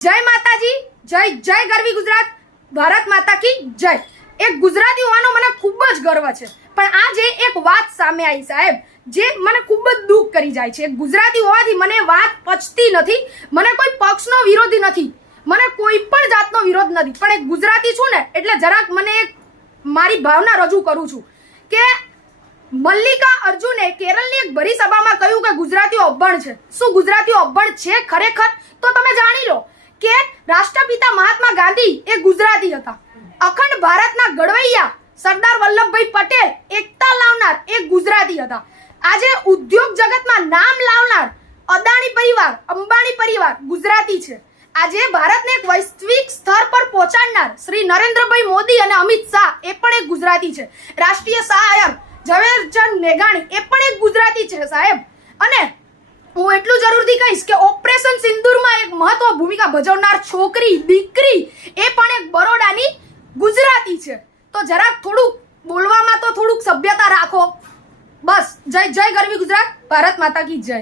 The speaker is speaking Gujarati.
જય માતાજી, જય જય ગરવી ગુજરાત, ભારત માતા કી જય। એક ગુજરાતી હોવાનો મને ખૂબ જ ગર્વ છે, પણ આજે એક વાત સામે આવી સાહેબ, જે મને ખૂબ જ દુઃખ કરી જાય છે। ગુજરાતી હોવાથી મને વાત પચતી નથી, મને કોઈ પક્ષનો વિરોધી નથી, મને કોઈ પણ જાતનો વિરોધ નથી, પણ એક ગુજરાતી છું ને એટલે જરાક મને એક મારી ભાવના રજૂ કરું છું કે મલ્લિકા અર્જુને કેરળની એક ભરી સભામાં કહ્યું કે ગુજરાતીઓ અભણ છે। શું ગુજરાતીઓ અભણ છે ખરેખર? તો તમે જાણી લો કે રાષ્ટ્રપિતા મહાત્મા ગાંધી એ ગુજરાતી હતા। અખંડ ભારતના ઘડવૈયા સરદાર વલ્લભભાઈ પટેલ એકતા લાવનાર એ ગુજરાતી હતા। આજે ઉદ્યોગ જગતમાં નામ લાવનાર અદાણી પરિવાર, અંબાણી પરિવાર ગુજરાતી છે। આજે ભારતને એક વૈશ્વિક સ્તર પર પહોંચાડનાર શ્રી નરેન્દ્રભાઈ મોદી અને અમિત શાહ એ પણ એક ગુજરાતી છે। રાષ્ટ્રીય શાયર ઝવેરચંદ મેઘાણી એ પણ એક ગુજરાતી છે સાહેબ। અને હું એટલું જરૂરથી કહીશ કે ઓપરેશન સિંદૂરમાં એક મહત્વ ભૂમિકા ભજવનાર છોકરી દીકરી એ પણ એક બરોડાની ગુજરાતી છે। તો જરાક થોડુંક બોલવામાં તો થોડુંક સભ્યતા રાખો બસ। જય જય ગરવી ગુજરાત, ભારત માતા કી જય।